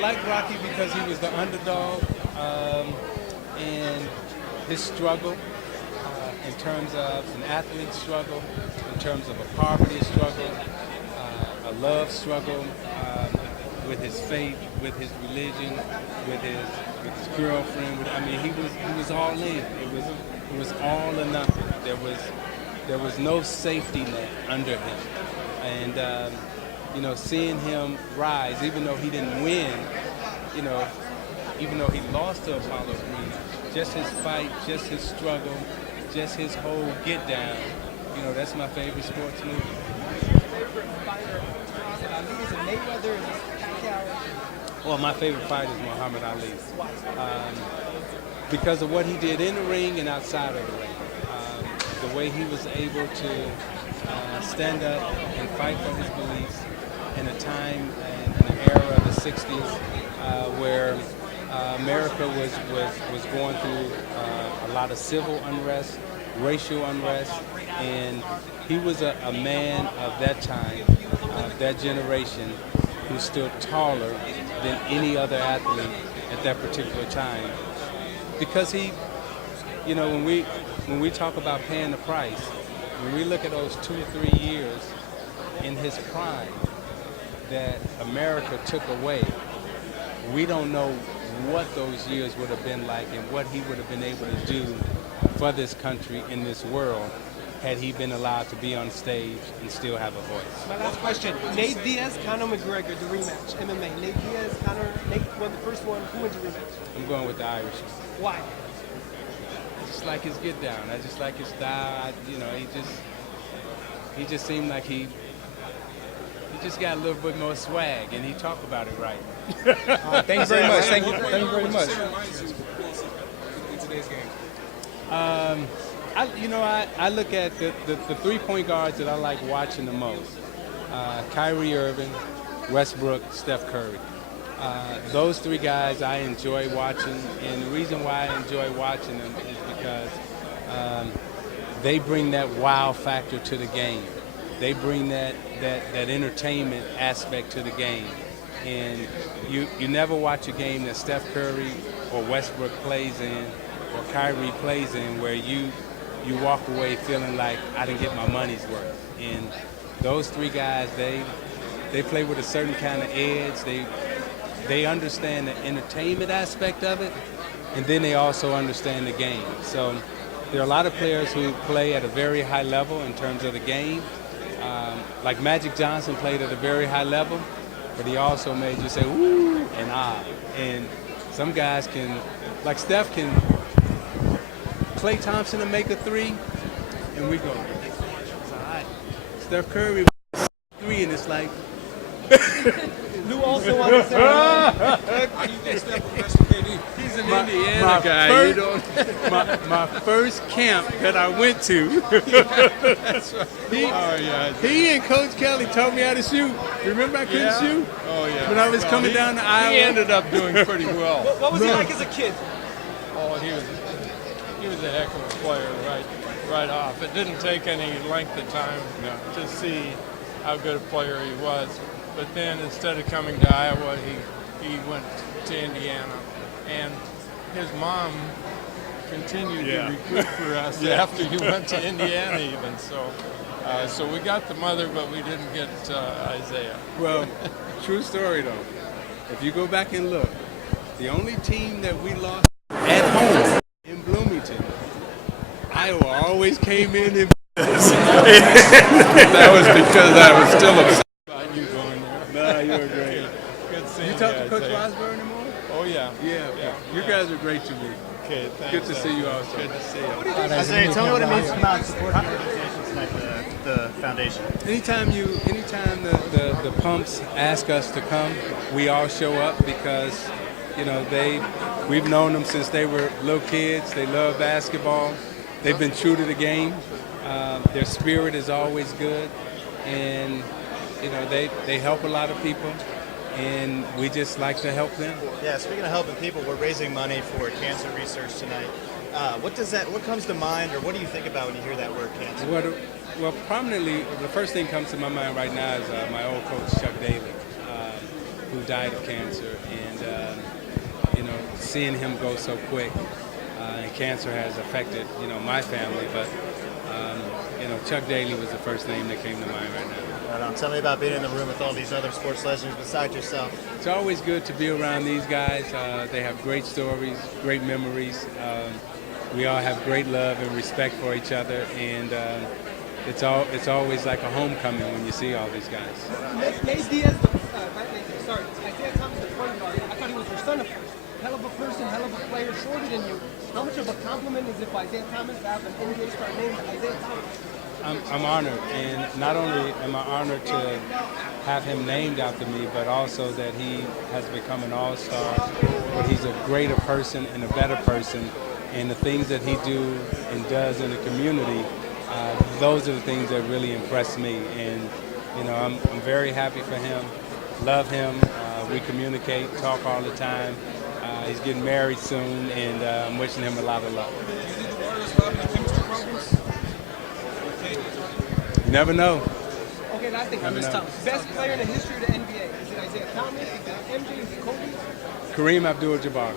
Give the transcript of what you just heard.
like Rocky because he was the underdog, and his struggle in terms of an athlete's struggle, in terms of a poverty struggle, a love struggle with his faith, with his religion, with his girlfriend. I mean, he was all in. It was all or nothing. There was no safety net under him, and seeing him rise, even though he didn't win, even though he lost to Apollo Creed, just his fight, just his struggle, just his whole get down. That's my favorite sports movie. Well, my favorite fighter is Muhammad Ali. Because of what he did in the ring and outside of the ring. The way he was able to stand up and fight for his beliefs in a time and an era of the 60s where America was going through a lot of civil unrest, racial unrest, and he was a man of that time, that generation, who stood taller than any other athlete at that particular time. Because he, when we talk about paying the price, when we look at those 2 or 3 years in his prime that America took away, we don't know what those years would have been like and what he would have been able to do for this country in this world had he been allowed to be on stage and still have a voice. My last question, Nate Diaz, Conor McGregor, the rematch, MMA. Nate Diaz, Nate won the first one. Who wins the rematch? I'm going with the Irishman. Why? I just like his get down. I just like his style. He just seemed like he just got a little bit more swag, and he talked about it right. Thank you very much. Thank you very much. In today's game. I look at the 3-point guards that I like watching the most. Kyrie Irving, Westbrook, Steph Curry. Those 3 guys I enjoy watching, and the reason why I enjoy watching them is because they bring that wow factor to the game. They bring that entertainment aspect to the game. And you never watch a game that Steph Curry or Westbrook plays in or Kyrie plays in where you walk away feeling like I didn't get my money's worth. And those 3 guys, they play with a certain kind of edge. They understand the entertainment aspect of it, and then they also understand the game. So there are a lot of players who play at a very high level in terms of the game. Like Magic Johnson played at a very high level, but he also made you say, ooh, and ah. And some guys can, like Steph can, Klay Thompson to make a 3, and we go, it's all right. Steph Curry 3, and it's like, Lou also won the same. How do you think Steph will best KD? He's an Indiana guy. My first camp that I went to, he and Coach Kelly taught me how to shoot. Remember I couldn't shoot? Oh, yeah. When I was coming down the aisle. He ended up doing pretty well. What was he like as a kid? Oh, he was a heck of a player right off. It didn't take any length of time to see how good a player he was. But then instead of coming to Iowa, he went to Indiana. And his mom continued to recruit for us after he went to Indiana even. So we got the mother, but we didn't get Isaiah. Well, true story though. If you go back and look, the only team that we lost at home in Bloomington, Iowa always came in and That was because I was still upset. You going there? Nah, you were great. Good seeing You talk to guys Coach there. Osborne anymore? Oh, yeah. Yeah. You guys are great to me. Okay, thanks. Good to see you also. Good to see you. Isaiah, tell me what it means to come out and support the organization tonight, the foundation. Anytime the pumps ask us to come, we all show up because, we've known them since they were little kids. They love basketball. They've been true to the game. Their spirit is always good, and they help a lot of people, and we just like to help them. Yeah, speaking of helping people, we're raising money for cancer research tonight. What comes to mind, or what do you think about when you hear that word cancer? Well, prominently, the first thing comes to my mind right now is my old coach, Chuck Daly. who died of cancer, and seeing him go so quick, and cancer has affected my family, but Chuck Daly was the first name that came to mind right now. Right on. Tell me about being in the room with all these other sports legends besides yourself. It's always good to be around these guys. They have great stories, great memories. We all have great love and respect for each other, and it's always like a homecoming when you see all these guys. Nate Diaz, Isiah Thomas, the point guard. I thought he was your son at first. Hell of a person, hell of a player, shorter than you. How much of a compliment is it for Isiah Thomas to have an NBA star named Isiah Thomas? I'm honored, and not only am I honored to have him named after me, but also that he has become an all-star, but he's a greater person and a better person, and the things that he does in the community, those are the things that really impress me, and I'm very happy for him, love him, we communicate, talk all the time. He's getting married soon, and I'm wishing him a lot of luck. You never know. Okay, last thing. Best player in the history of the NBA. Is it Isiah Thomas? Is it MJ? Is it Kobe? Kareem Abdul-Jabbar.